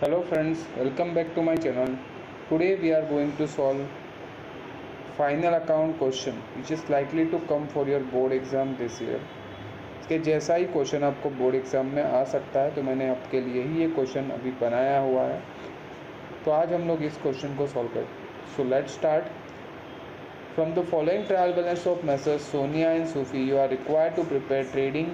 Hello friends, welcome back to my channel. Today we are going to solve final account question which is likely to come for your board exam this year. इसके जैसा ही question आपको board exam में आ सकता है, तो मैंने आपके लिए ही ये क्वेश्चन अभी बनाया हुआ है। तो आज हम लोग इस क्वेश्चन को सॉल्व करें। So let's start. From the following trial balance of Messrs. Sonia and Sufi, you are required to prepare trading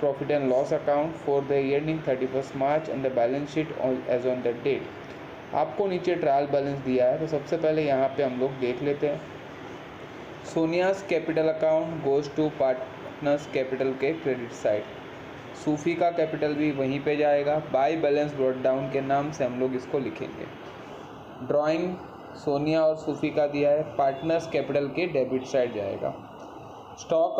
profit and loss account for the year ending 31st March and the balance sheet as on that date. आपको नीचे trial balance दिया है, तो सबसे पहले यहाँ पे हम लोग देख लेते हैं। Sonia's capital account goes to partners capital के क्रेडिट साइड। सूफी का कैपिटल भी वहीं पे जाएगा। बाय बैलेंस ब्रॉट डाउन के नाम से हम लोग इसको लिखेंगे। ड्राइंग सोनिया और सूफी का दिया है, पार्टनर्स कैपिटल के डेबिट साइड जाएगा। स्टॉक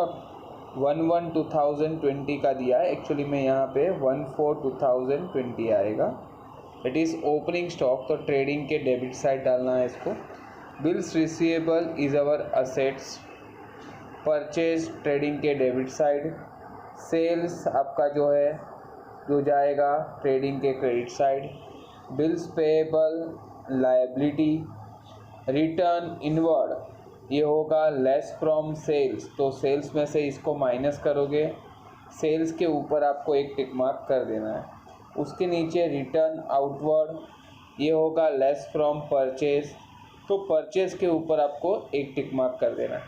1/1/2020 का दिया है, एक्चुअली में यहाँ पे 1/4/2020 आएगा। इट इज़ ओपनिंग स्टॉक, तो ट्रेडिंग के डेबिट साइड डालना है इसको। Bills receivable is our assets, purchase trading के डेबिट साइड। सेल्स आपका जो है जो जाएगा ट्रेडिंग के credit side. Bills payable liability. Return inward ये होगा लेस फ्रॉम सेल्स, तो सेल्स में से इसको माइनस करोगे, सेल्स के ऊपर आपको एक टिक मार्क कर देना है। उसके नीचे रिटर्न आउटवर्ड ये होगा लेस फ्रॉम परचेज, तो परचेज के ऊपर आपको एक टिक मार्क कर देना है।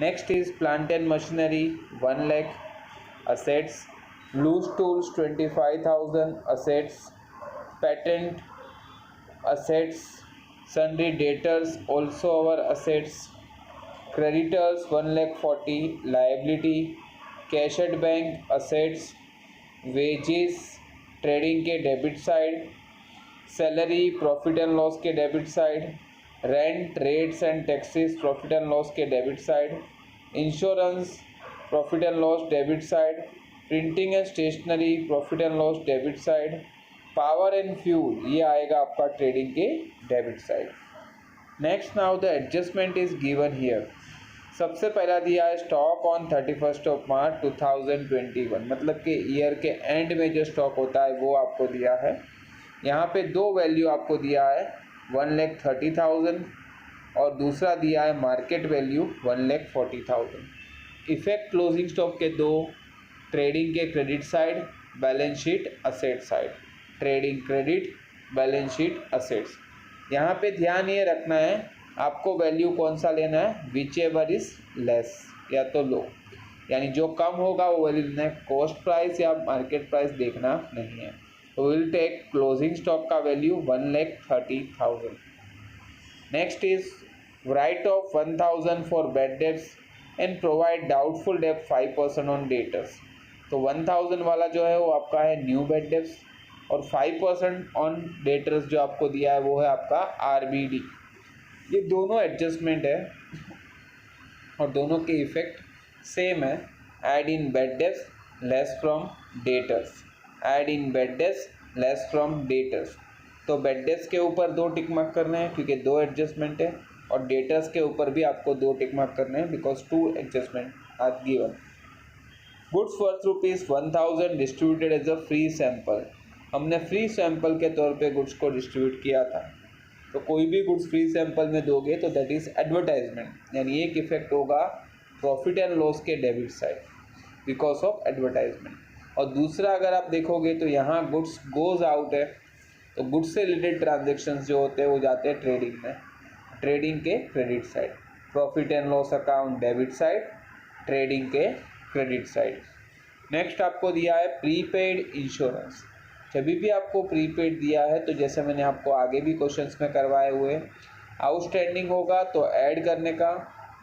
Next is plant and machinery 1 lakh assets, loose tools 25,000 assets, patent assets, sundry debtors also our assets, creditors 1,40,000 liability, cash at bank assets, wages trading के debit side, salary profit and loss के debit side, rent rates and taxes profit and loss के debit side, insurance profit and loss debit side, printing and stationery profit and loss debit side, power and fuel ये आएगा आपका trading के debit side. Next now the adjustment is given here. सबसे पहला दिया है stock on 31 मार्च 2021, मतलब कि ईयर के एंड में जो स्टॉक होता है वो आपको दिया है। यहाँ पे दो वैल्यू आपको दिया है, 1,30,000 और दूसरा दिया है market value 1,40,000। Effect closing stock के दो, ट्रेडिंग के credit side, balance sheet asset side. Trading credit, balance sheet assets. यहाँ पे ध्यान ये रखना है आपको वैल्यू कौन सा लेना है, विच एवर इज लेस या तो लो, यानी जो कम होगा वो वैल्यू लेना है। कॉस्ट प्राइस या मार्केट प्राइस देखना नहीं है। तो विल टेक क्लोजिंग स्टॉक का value 1,30,000। Next is right of 1,000 for bad debts and provide doubtful डेब्ट 5% ऑन डेटर्स। तो 1,000 वाला जो है वो आपका है न्यू बैड डेब्ट्स और 5% ऑन डेटर्स जो आपको दिया है वो है आपका आरबीडी। ये दोनों एडजस्टमेंट है और दोनों के इफेक्ट सेम है। Add in bad debts less from debtors, add in bad debts less from debtors. तो बैड डेब्ट्स के ऊपर दो टिक मार्क करने हैं क्योंकि दो एडजस्टमेंट है, और डेटर्स के ऊपर भी आपको दो टिक मार्क करने हैं because 2 adjustment are given. Goods worth ₹1,000 distributed as a free sample. हमने फ्री सैंपल के तौर पे गुड्स को डिस्ट्रीब्यूट किया था। तो कोई भी गुड्स फ्री सैंपल में दोगे तो दैट इज़ एडवर्टाइजमेंट, यानी एक इफेक्ट होगा प्रॉफिट एंड लॉस के debit side because of advertisement. और दूसरा अगर आप देखोगे तो यहाँ गुड्स गोज आउट है, तो गुड्स से रिलेटेड ट्रांजेक्शन्स जो होते हैं वो जाते हैं ट्रेडिंग में, ट्रेडिंग के credit side. Profit and loss account debit side, trading के क्रेडिट साइड। नेक्स्ट आपको दिया है प्रीपेड इंश्योरेंस। जब भी आपको प्रीपेड दिया है तो जैसे मैंने आपको आगे भी क्वेश्चंस में करवाए हुए, आउटस्टैंडिंग होगा तो ऐड करने का,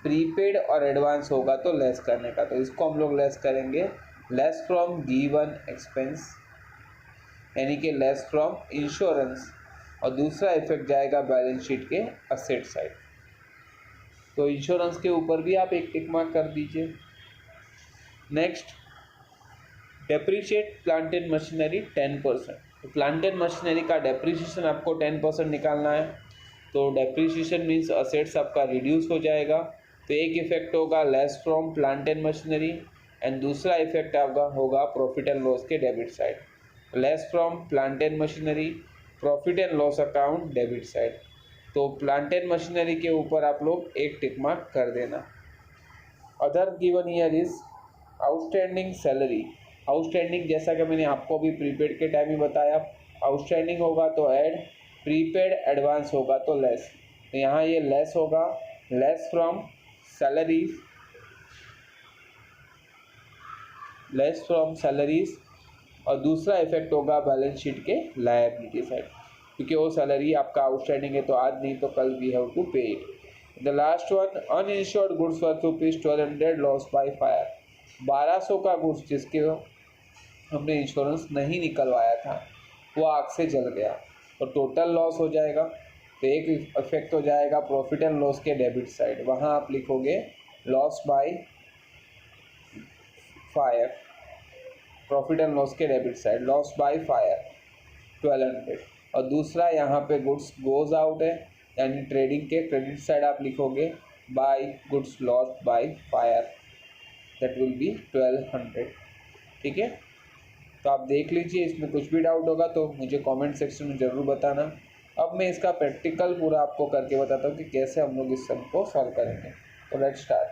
प्रीपेड और एडवांस होगा तो लेस करने का। तो इसको हम लोग लेस करेंगे, लेस फ्रॉम गिवन एक्सपेंस, यानी कि लेस फ्रॉम इंश्योरेंस। और दूसरा इफेक्ट जाएगा बैलेंस शीट के असेट साइड। तो इंश्योरेंस के ऊपर भी आप एक टिक मार्क कर दीजिए। Next depreciate plant and machinery 10%। तो प्लांट एंड मशीनरी का डेप्रीशिएशन आपको 10% निकालना है। तो डेप्रीशिएशन मीन्स असेट्स आपका रिड्यूस हो जाएगा। तो एक इफेक्ट होगा less from plant and machinery and दूसरा इफेक्ट आपका होगा प्रॉफिट एंड लॉस के debit side. Less from plant and machinery profit and loss account debit side. तो प्लांट एंड मशीनरी के ऊपर आप लोग एक टिक मार्क कर देना। Other given year is outstanding salary. Outstanding जैसा कि मैंने आपको भी प्रीपेड के टाइम ही बताया, आउटस्टैंडिंग होगा तो ऐड, प्रीपेड एडवांस होगा तो लेस। तो यहाँ ये लेस होगा, less from salaries, less from salaries. और दूसरा इफेक्ट होगा बैलेंस शीट के लायबिलिटी साइड, क्योंकि वो सैलरी आपका आउटस्टैंडिंग है तो आज नहीं तो कल वी हैव टू पे it. The last one, uninsured goods worth ₹1200 loss by fire. 1200 का गुड्स जिसके हमने इंश्योरेंस नहीं निकलवाया था वो आग से जल गया तो टोटल लॉस हो जाएगा। तो एक इफेक्ट हो जाएगा प्रॉफिट एंड लॉस के डेबिट साइड, वहाँ आप लिखोगे loss by fire, profit and loss के debit side loss by fire 1200। और दूसरा यहाँ पे गुड्स गोज आउट है, यानी ट्रेडिंग के क्रेडिट साइड आप लिखोगे by goods loss by fire, that will be 1200। ठीक है, तो आप देख लीजिए, इसमें कुछ भी डाउट होगा तो मुझे कमेंट सेक्शन में ज़रूर बताना। अब मैं इसका प्रैक्टिकल पूरा आपको करके बताता हूँ कि कैसे हम लोग इस सब को सॉल्व करेंगे। तो let's start.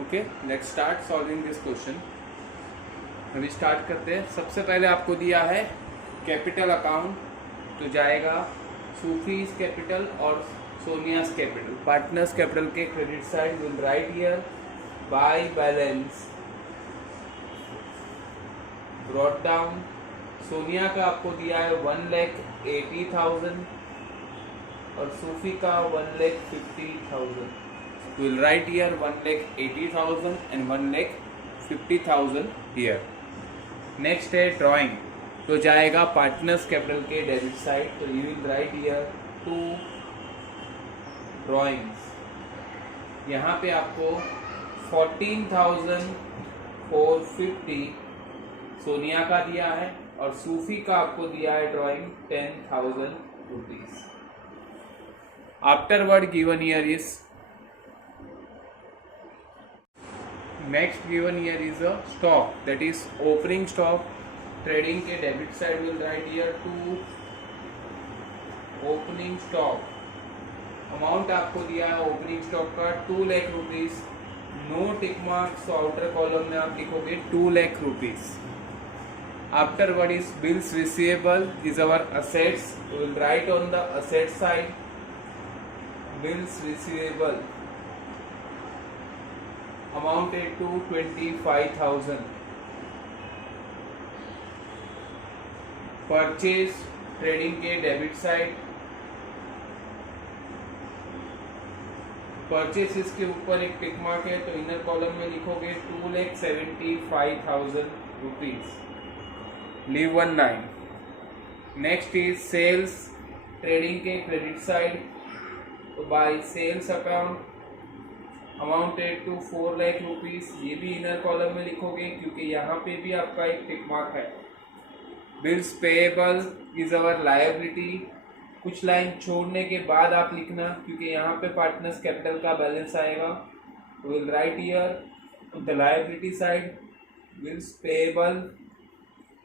Okay, let's start solving this question. अभी स्टार्ट करते हैं। सबसे पहले आपको दिया है कैपिटल अकाउंट, तो जाएगा सूफीज कैपिटल और सोनियाज कैपिटल। पार्टनर्स कैपिटल के credit side will right here by balance brought down. Sonia का आपको दिया है 1,80,000 और सूफी का 1,50,000। Will write here 1,80,000 and 1,50,000 here. Next है ड्राइंग, तो जाएगा पार्टनर्स कैपिटल के डेबिट साइड, तो you will write here 2 drawings. यहाँ पे आपको 14,450 सोनिया का दिया है और सूफी का आपको दिया है drawing 10,000 rupees. Afterward given year is next given year is a stock, that is opening stock. Trading के debit side will write year 2 opening stock. Amount आपको दिया है ओपनिंग स्टॉक का 2 lakh rupees. No tick marks, तो outer column में आप लिखोगे 2 lakh rupees. Afterward is bills receivable is our assets. We will write on the asset side bills receivable amounted to 25,000. Purchase trading के debit side, परचेसिस के ऊपर एक tick mark है तो इनर कॉलम में लिखोगे 2,75,000 rupees. Leave 1 9। Next is sales, trading के credit side, तो by sales account amounted to 4 lakh rupees. ये भी इनर कॉलम में लिखोगे क्योंकि यहाँ पे भी आपका एक टिक मार्क है। Bills payable is our liability, कुछ लाइन छोड़ने के बाद आप लिखना क्योंकि यहाँ पे पार्टनर्स कैपिटल का बैलेंस आएगा। Will write here the liability side bills payable,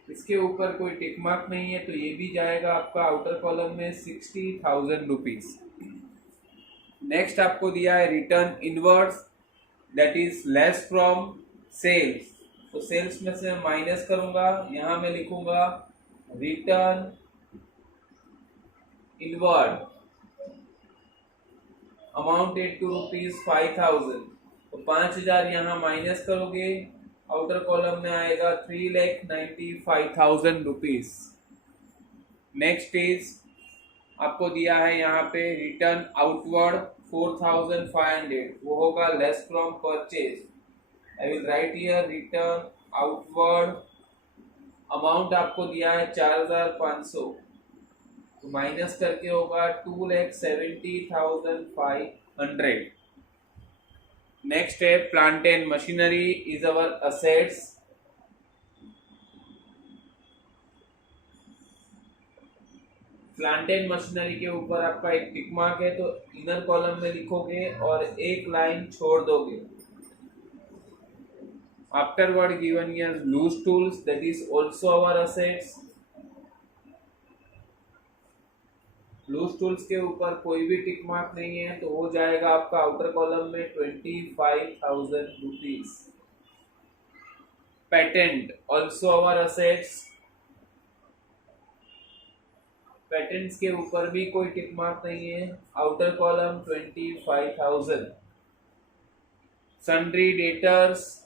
इसके ऊपर कोई टिक मार्क नहीं है तो ये भी जाएगा आपका आउटर कॉलम में 60,000 रुपीज। नेक्स्ट आपको दिया है return inwards, that is less from sales. तो सेल्स में से माइनस करूंगा, यहां मैं लिखूंगा रिटर्न इनवर्ड अमाउंटेड टू ₹5,000। तो 5,000 यहाँ माइनस करोगे, आउटर कॉलम में आएगा 3,95,000 रुपीज। नेक्स्ट इज आपको दिया है यहाँ पे रिटर्न आउटवर्ड 4,500, वो होगा less from purchase. I will write here return outward amount आपको दिया है 4,500, तो माइनस करके होगा 2,70,500। नेक्स्ट है plant and machinery is our assets, plant and machinery के ऊपर आपका एक टिक मार्क है तो इनर कॉलम में लिखोगे और एक लाइन छोड़ दोगे। Afterward given here loose tools, that is also our assets. Loose tools के ऊपर कोई भी टिक मार्क नहीं है तो हो जाएगा आपका आउटर कॉलम में 25,000 रुपीज। पेटेंट ऑल्सो अवर असेट्स, पेटेंट्स के ऊपर भी कोई टिक मार्क नहीं है, outer column 25,000। Sundry debtors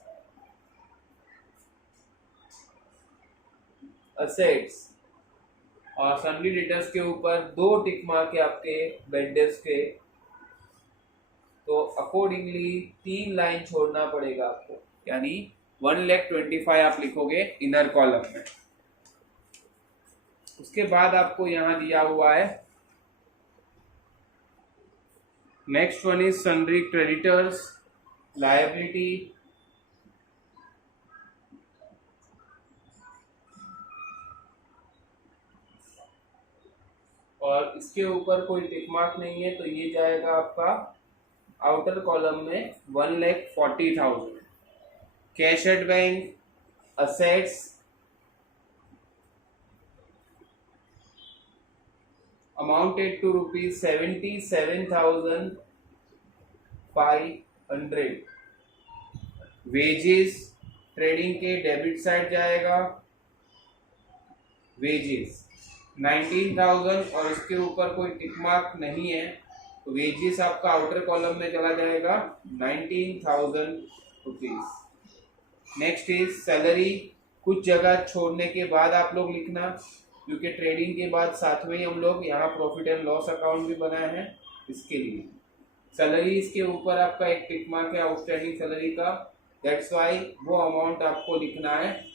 assets और सन्ड्री डेटर्स के ऊपर 2 टिक मार्क है आपके बेंडर्स के, तो अकॉर्डिंगली 3 लाइन छोड़ना पड़ेगा आपको, यानी 1,25,000 आप लिखोगे इनर कॉलम में। उसके बाद आपको यहां दिया हुआ है next one is sundry creditors liability, और इसके ऊपर कोई टिक मार्क नहीं है तो ये जाएगा आपका आउटर कॉलम में 1,40,000। Cash at bank assets amounted to ₹77,500। Wages trading के डेबिट साइड जाएगा, वेजेस 19,000 और इसके ऊपर कोई टिक मार्क नहीं है तो वेजेस आपका आउटर कॉलम में चला जाएगा 19,000 रुपीज। नेक्स्ट इज सैलरी, कुछ जगह छोड़ने के बाद आप लोग लिखना, क्योंकि ट्रेडिंग के बाद साथ में ही हम लोग यहाँ प्रॉफिट एंड लॉस अकाउंट भी बनाए हैं, इसके लिए सैलरी इसके ऊपर आपका एक टिक मार्क है आउटस्टैंडिंग सैलरी का, दैट्स वाई वो अमाउंट आपको लिखना है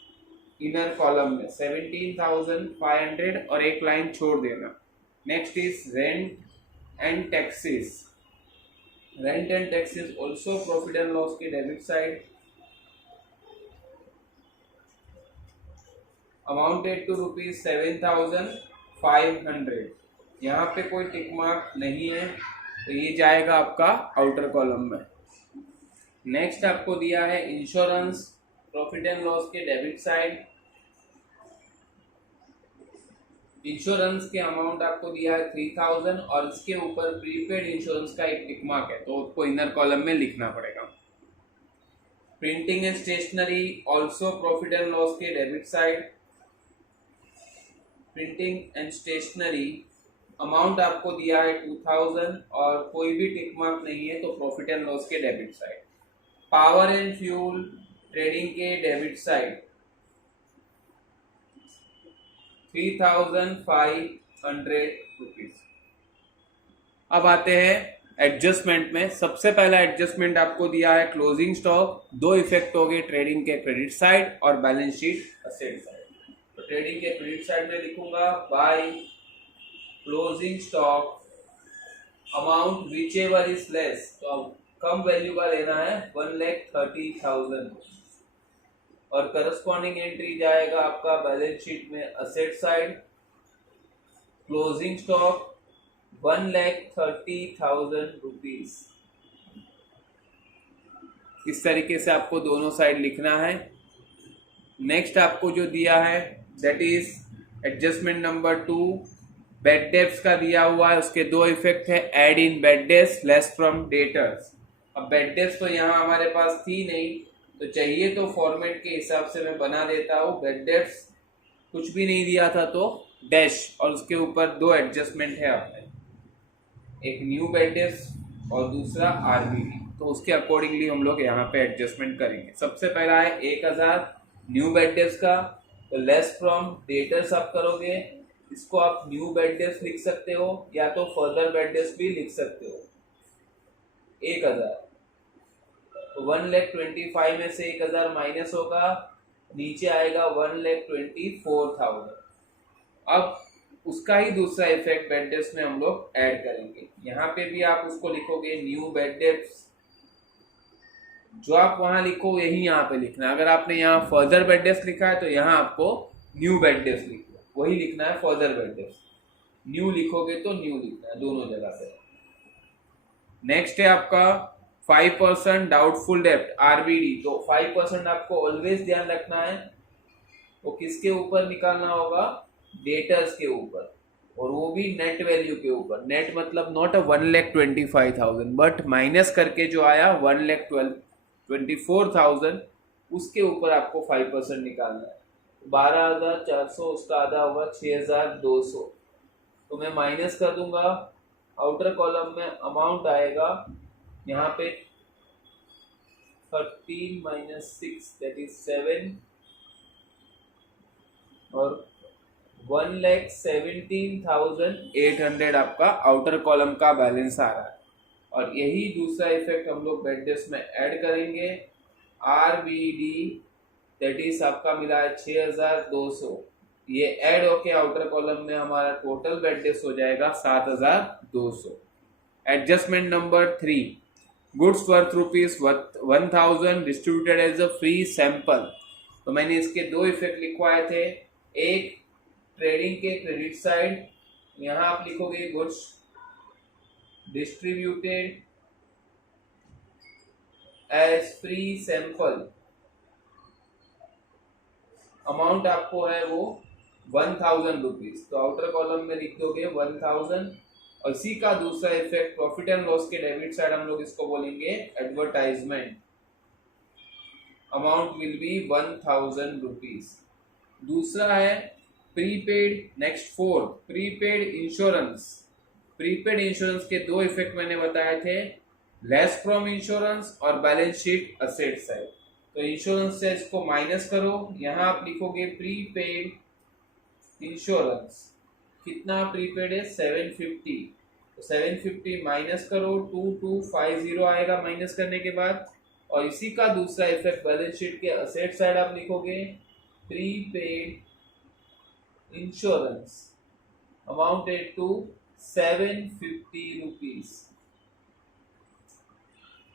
इनर कॉलम में 17,500 और एक लाइन छोड़ देना। Next is rent and taxes, rent and taxes also profit and loss के डेबिट साइड, अमाउंटेड टू ₹7,500। यहाँ पे कोई टिक मार्क नहीं है तो ये जाएगा आपका आउटर कॉलम में। नेक्स्ट आपको दिया है इंश्योरेंस प्रॉफिट एंड लॉस के डेबिट साइड, इंश्योरेंस के अमाउंट आपको दिया है 3,000 और इसके ऊपर प्रीपेड इंश्योरेंस का एक टिक मार्क है तो उसको इनर कॉलम में लिखना पड़ेगा। Printing and stationery also profit and loss के debit side, printing and stationery amount आपको दिया है 2,000 और कोई भी टिक मार्क नहीं है तो प्रॉफिट एंड लॉस के debit side. Power and fuel trading के डेबिट साइड 3,500 रुपीज। अब आते हैं एडजस्टमेंट में। सबसे पहला एडजस्टमेंट आपको दिया है क्लोजिंग स्टॉक, 2 इफेक्ट हो गए ट्रेडिंग के क्रेडिट साइड और बैलेंस शीट असेट साइड। तो ट्रेडिंग के क्रेडिट साइड में लिखूंगा by closing stock amount which ever is less, तो अब कम वैल्यू का लेना है 1,30,000 और करस्पॉन्डिंग एंट्री जाएगा आपका बैलेंस शीट में asset side, closing stock 1,30,000 rupees. इस तरीके से आपको दोनों साइड लिखना है। नेक्स्ट आपको जो दिया है that is adjustment number 2, bad debts का दिया हुआ है, उसके 2 इफेक्ट है, add in bad debts less from debtors. अब बेड डेब्ट्स तो यहाँ हमारे पास थी नहीं तो चाहिए तो फॉर्मेट के हिसाब से मैं बना देता हूँ। बेड डेब्ट्स कुछ भी नहीं दिया था तो डैश और उसके ऊपर 2 एडजस्टमेंट है आपने, एक न्यू बेड डेब्ट्स और दूसरा आरबीडी, तो उसके अकॉर्डिंगली हम लोग यहाँ पे एडजस्टमेंट करेंगे। सबसे पहला है 1,000 न्यू बेड डेब्ट्स का, तो लेस फ्रॉम डेटर्स आप करोगे, इसको आप न्यू बेड डेब्ट्स लिख सकते हो या तो फर्दर बेड डेब्ट्स भी लिख सकते हो। 1,000 तो 1,25,000 में से 1,000 माइनस होगा, नीचे आएगा 1,24,000। अब उसका ही दूसरा इफेक्ट बेड डेब्ट्स में हम लोग ऐड करेंगे। यहाँ पे भी आप उसको लिखोगे न्यू बेड डेब्ट्स, जो आप वहां लिखो यही यहाँ पे लिखना है। अगर आपने यहाँ फर्दर बेड डेब्ट्स लिखा है तो यहाँ आपको न्यू बेड डेब्ट्स लिखना, वही लिखना है फर्दर बेड डेब्ट्स। न्यू लिखोगे तो न्यू लिखना है दोनों जगह पे। नेक्स्ट है आपका 5% डाउटफुल डेब्ट आरबीडी, तो 5% आपको ऑलवेज ध्यान रखना है वो किसके ऊपर निकालना होगा, डेटर्स के ऊपर। और वो भी नेट वैल्यू के ऊपर। नेट मतलब नॉट अ 1,25,000 बट माइनस करके जो आया 1,24,000 उसके ऊपर आपको 5% निकालना है। 12,400 उसका आधा होगा 6,200। तो मैं माइनस कर दूंगा। आउटर कॉलम में अमाउंट आएगा यहाँ पे 13 माइनस 6 दैट इज 7 और 1,17,800 आपका आउटर कॉलम का बैलेंस आ रहा है। और यही दूसरा इफेक्ट हम लोग बेड डेस्क में ऐड करेंगे। RBD दैट इज आपका मिला है 6,200। ये ऐड होके आउटर कॉलम में हमारा टोटल बेड डेस्क हो जाएगा 7,200। Adjustment number 3, goods worth ₹1,000 distributed as a free sample. तो मैंने इसके दो इफेक्ट लिखवाए थे। एक ट्रेडिंग के क्रेडिट साइड, यहां आप लिखोगे goods distributed as free sample. Amount आपको है वो 1,000 रुपीज। तो आउटर कॉलम में लिख दोगे 1,000। और इसी का दूसरा इफेक्ट प्रॉफिट एंड लॉस के डेबिट साइड हम लोग इसको बोलेंगे advertisement. Amount will be 1,000 rupees. दूसरा है prepaid. Next 4, prepaid insurance. Prepaid insurance के दो इफेक्ट मैंने बताए थे, लेस फ्रॉम इंश्योरेंस और बैलेंस शीट असेट साइड। तो इंश्योरेंस से इसको माइनस करो, यहां आप लिखोगे प्रीपेड इंश्योरेंस। कितना प्रीपेड है 750। तो 750 माइनस करो 2250 आएगा माइनस करने के बाद। और इसी का दूसरा इफेक्ट बैलेंस शीट के असेट साइड आप लिखोगे prepaid insurance amounted to 750 rupees.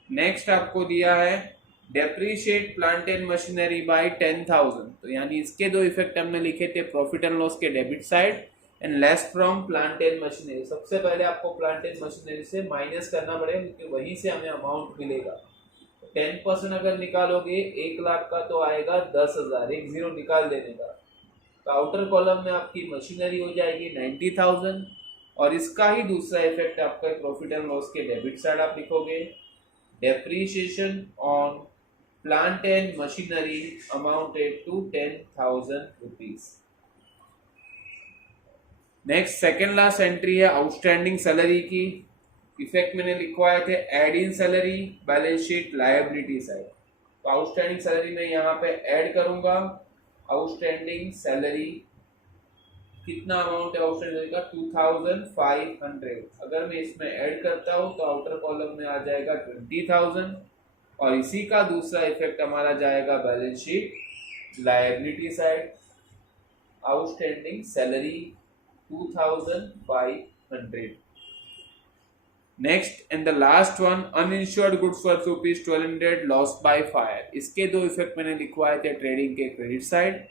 Next आपको दिया है depreciate plant and machinery by 10,000। तो यानी इसके दो इफेक्ट हमने लिखे थे प्रॉफिट एंड लॉस के debit side and less from plant and machinery. सबसे पहले आपको प्लांट एंड मशीनरी से माइनस करना पड़ेगा क्योंकि वहीं से हमें अमाउंट मिलेगा। 10% अगर निकालोगे 1,00,000 का तो आएगा 10,000, एक जीरो निकाल देने का। तो आउटर कॉलम में आपकी मशीनरी हो जाएगी 90,000। और इसका ही दूसरा इफेक्ट आपका प्रॉफिट एंड लॉस के डेबिट साइड आप लिखोगे depreciation on plant and machinery amounted to 10,000 rupees. Next second last entry है आउटस्टैंडिंग सैलरी की। इफेक्ट मैंने लिखवाए थे add in salary balance sheet liability side. तो आउटस्टैंडिंग सैलरी में यहाँ पे ऐड करूंगा आउटस्टैंडिंग सैलरी। कितना अमाउंट है आउटस्टैंडिंग का 2,500। अगर मैं इसमें ऐड करता हूँ तो आउटर कॉलम में आ जाएगा 20,000। और इसी का दूसरा इफेक्ट हमारा जाएगा balance sheet liability side. Outstanding salary 2,500। Next and the last one uninsured goods worth ₹1,200 loss by fire. इसके दो इफेक्ट मैंने लिखवाए थे ट्रेडिंग के क्रेडिट साइड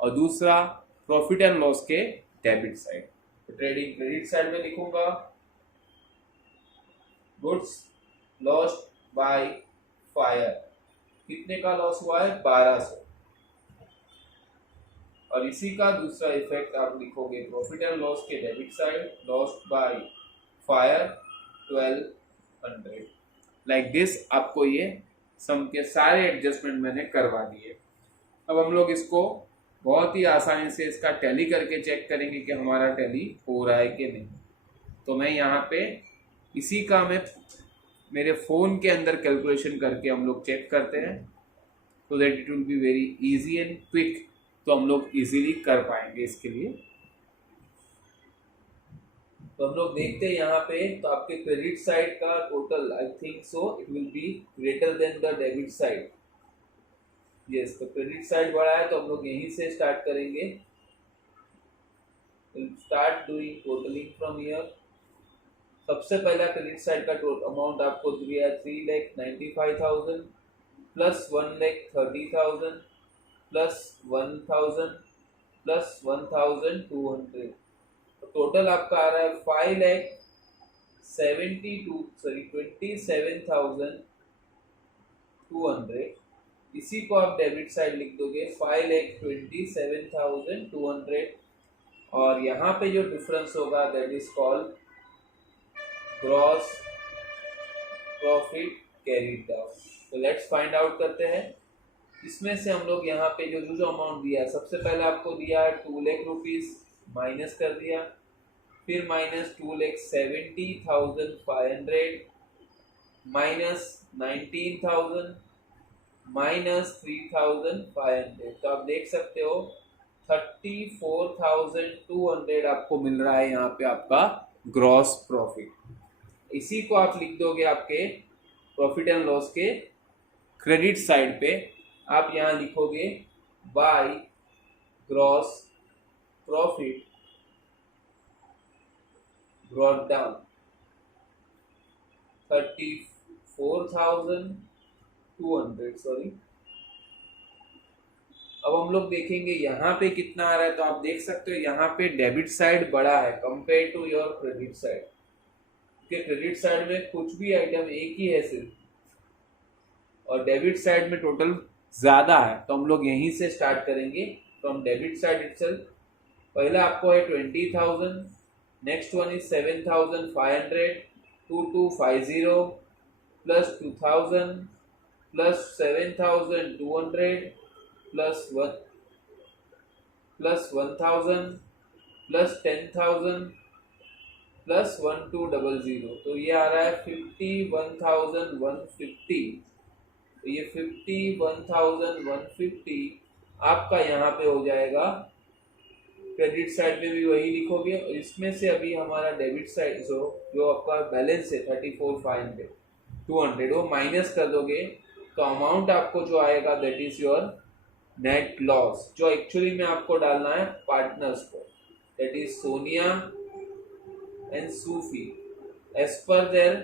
और दूसरा प्रॉफिट एंड लॉस के डेबिट साइड। तो ट्रेडिंग क्रेडिट साइड में लिखूंगा गुड्स लॉस्ट बाय फायर। कितने का लॉस हुआ है 1,200। और इसी का दूसरा इफेक्ट आप लिखोगे प्रॉफिट एंड लॉस के debit side lost by fire 1,200। Like this आपको ये सम के सारे एडजस्टमेंट मैंने करवा दिए। अब हम लोग इसको बहुत ही आसानी से इसका टैली करके चेक करेंगे कि हमारा टैली हो रहा है कि नहीं। तो मैं यहाँ पे इसी का मैं मेरे फ़ोन के अंदर कैलकुलेशन करके हम लोग चेक करते हैं so that it will be very easy and quick. तो हम लोग इजीली कर पाएंगे इसके लिए। तो हम लोग देखते हैं यहाँ पे तो आपके क्रेडिट साइड का total I think so it will be greater than the debit side. Yes, तो क्रेडिट साइड बड़ा है तो हम लोग यहीं से स्टार्ट करेंगे। Start doing totalling from here. सबसे पहला क्रेडिट साइड का अमाउंट आपको दिया 3,95,000 प्लस 1,30,000 प्लस 1,000 प्लस 1,200। तो टोटल आपका आ रहा है 27,200। इसी को आप डेबिट साइड लिख दोगे 5,27,200। और यहाँ पे जो डिफरेंस होगा that is called gross profit carried down. तो लेट्स फाइंड आउट करते हैं। इसमें से हम लोग यहाँ पे जो जो अमाउंट दिया है, सबसे पहले आपको दिया है 2 लाख रुपीज, माइनस कर दिया, फिर माइनस 2,70,500 माइनस 19,000 माइनस 3,500। तो आप देख सकते हो 34,200 आपको मिल रहा है यहाँ पे आपका ग्रॉस प्रॉफिट। इसी को आप लिख दोगे आपके प्रॉफिट एंड लॉस के क्रेडिट साइड पे। आप यहाँ लिखोगे by gross profit brought down 34,200, sorry. अब हम लोग देखेंगे यहाँ पे कितना आ रहा है। तो आप देख सकते हो यहाँ पे डेबिट साइड बड़ा है compare to your credit side, क्योंकि क्रेडिट साइड में कुछ भी आइटम एक ही है सिर्फ, और डेबिट साइड में टोटल ज्यादा है। तो हम लोग यहीं से स्टार्ट करेंगे फ्रॉम डेबिट साइड इटसेल्फ। पहला आपको है 20,000, next one is 7,500, 2250 plus 2,000 plus 7,200 plus 1,000 plus 10,000 plus 1,200। तो ये आ रहा है 51,150। तो ये 51,150 आपका यहाँ पे हो जाएगा। क्रेडिट साइड पे भी वही लिखोगे, और इसमें से अभी हमारा डेबिट साइड जो आपका बैलेंस है 34,500 वो माइनस कर दोगे, तो अमाउंट आपको जो आएगा that is your net loss, जो एक्चुअली में आपको डालना है पार्टनर्स को, that is Sonia and Sufi as per their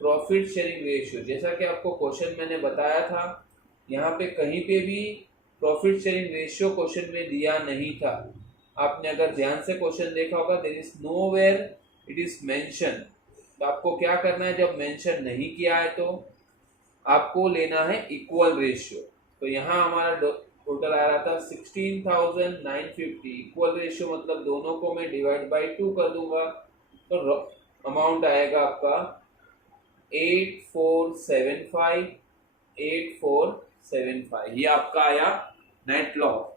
profit sharing ratio. जैसा कि आपको क्वेश्चन मैंने बताया था, यहाँ पे कहीं पे भी प्रॉफिट शेयरिंग रेशियो क्वेश्चन में दिया नहीं था। आपने अगर ध्यान से क्वेश्चन देखा होगा, there is nowhere it is mention. तो आपको क्या करना है, जब मेंशन नहीं किया है तो आपको लेना है इक्वल रेशियो। तो यहाँ हमारा टोटल आ रहा था 16,950। इक्वल रेशियो मतलब दोनों को मैं डिवाइड बाय 2 कर दूंगा, तो अमाउंट आएगा आपका 8475। ये आपका आया नेट लॉस।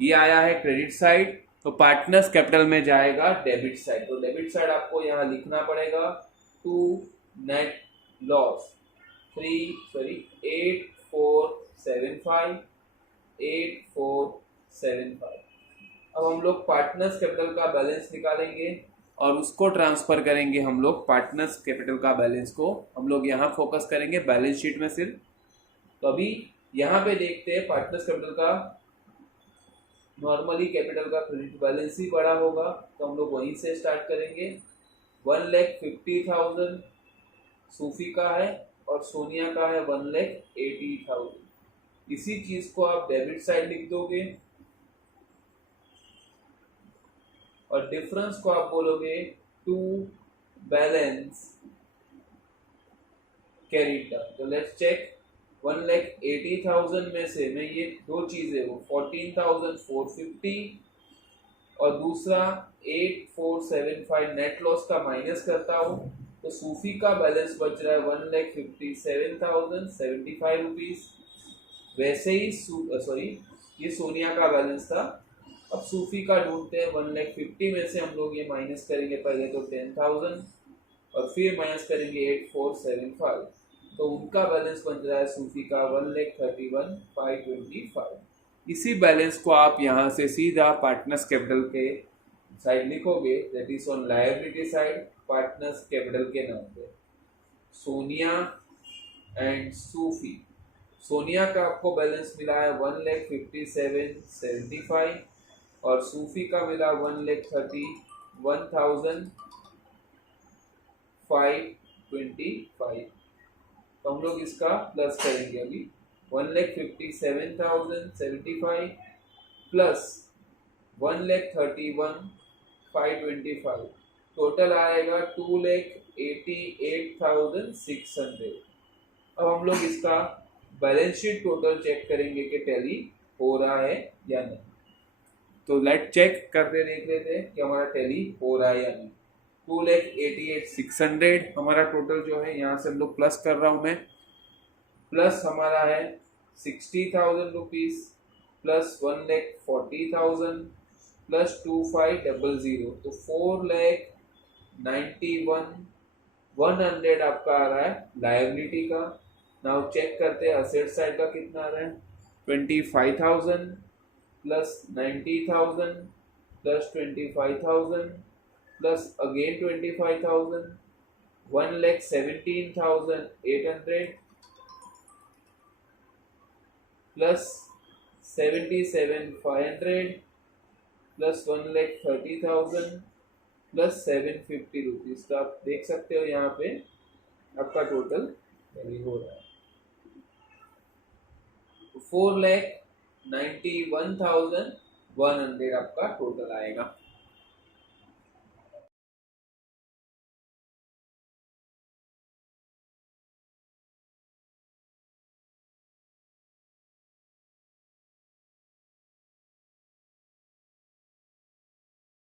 ये आया है क्रेडिट साइड। तो पार्टनर्स कैपिटल में जाएगा डेबिट साइड। तो डेबिट साइड आपको यहाँ लिखना पड़ेगा 2 नेट लॉस 8475। अब हम लोग पार्टनर्स कैपिटल का बैलेंस निकालेंगे और उसको ट्रांसफर करेंगे हम लोग पार्टनर्स कैपिटल का बैलेंस को। हम लोग यहाँ फोकस करेंगे बैलेंस शीट में सिर्फ। तो अभी यहाँ पे देखते हैं पार्टनर्स कैपिटल का, नॉर्मली कैपिटल का क्रेडिट बैलेंस ही बड़ा होगा, तो हम लोग वहीं से स्टार्ट करेंगे। 1,50,000 सूफी का है और सोनिया का है 1,80,000। इसी चीज को आप डेबिट साइड लिख दोगे और डिफरेंस को आप बोलोगे टू बैलेंस कैरीड डाउन। तो लेट्स चेक, 1,80,000 में से मैं ये दो चीजें, वो 14,450 और दूसरा 8,475 नेट लॉस का माइनस करता हूँ, तो सूफी का बैलेंस बच रहा है 1,57,075 रुपीज। वैसे ही सॉरी ये सोनिया का बैलेंस था। अब सूफी का ढूंढते हैं। 1,50,000 में से हम लोग ये माइनस करेंगे पहले तो 10,000 और फिर माइनस करेंगे 8,475। तो उनका बैलेंस बन रहा है सूफी का 1,31,525। इसी बैलेंस को आप यहाँ से सीधा पार्टनर्स कैपिटल के साइड लिखोगे, that is on liability side partners capital के नाम पे सोनिया एंड सूफी। सोनिया का आपको बैलेंस मिला है 1,57,75 और सूफी का मिला 1,31,525। तो हम लोग इसका प्लस करेंगे अभी। 1,57,075 प्लस 1,31,525 टोटल आएगा 2,88,600। अब हम लोग इसका बैलेंस शीट टोटल चेक करेंगे कि टैली हो रहा है या नहीं। तो लेट चेक करके देख लेते हैं कि हमारा टैली हो रहा है या नहीं। 2,88,600 हमारा टोटल जो है, यहाँ से हम लोग प्लस कर रहा हूँ मैं, प्लस हमारा है 60,000 रुपीज प्लस 1,40,000 प्लस 2500, तो 4,91,100 आपका आ रहा है लायबिलिटी का। नाउ चेक करते हैं असेट साइड का कितना आ रहा है। 25,000 plus 90,000 plus 25,000 plus again 25,000, 1,17,800 plus 77,500 plus 1,30,000 plus 750 rupees. तो आप देख सकते हो यहाँ पे आपका टोटल वैल्यू हो रहा है 4,91,100 आपका टोटल आएगा।